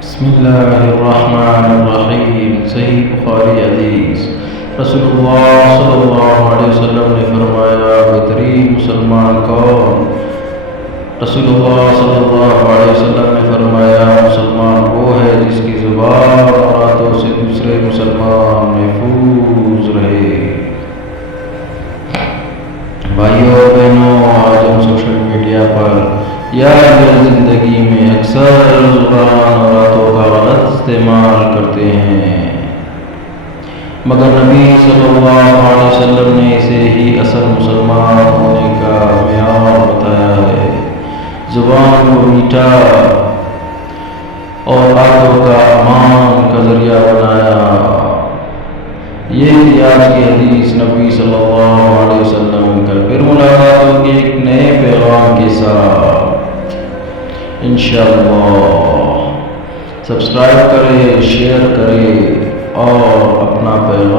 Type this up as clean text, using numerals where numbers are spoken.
بسم اللہ الرحمن الرحیم۔ صحیح بخاری حدیث، رسول اللہ صلی اللہ علیہ وسلم نے فرمایا، بہترین مسلمان کون؟ رسول اللہ صلی اللہ علیہ وسلم نے فرمایا، مسلمان وہ ہے جس کی زبان اور ہاتھوں سے دوسرے مسلمان محفوظ رہے۔ بھائیوں اور بہنوں، آج ہم سوشل میڈیا پر یا زندگی میں اکثر زبان اور ہاتھوں کا غلط استعمال کرتے ہیں، مگر نبی صلی اللہ علیہ وسلم نے اسے ہی اصل مسلمان ہونے کا معیار بتایا ہے۔ زبان کو میٹھا اور ہاتھوں کا امان کا ذریعہ بنایا۔ یہ تھی آج کی حدیث نبی صلی اللہ علیہ وسلم کا۔ پھر ملاقات ہوگی ایک نئے پیغام کے ساتھ انشاءاللہ۔ سبسکرائب کرے، شیئر کرے اور اپنا پیغام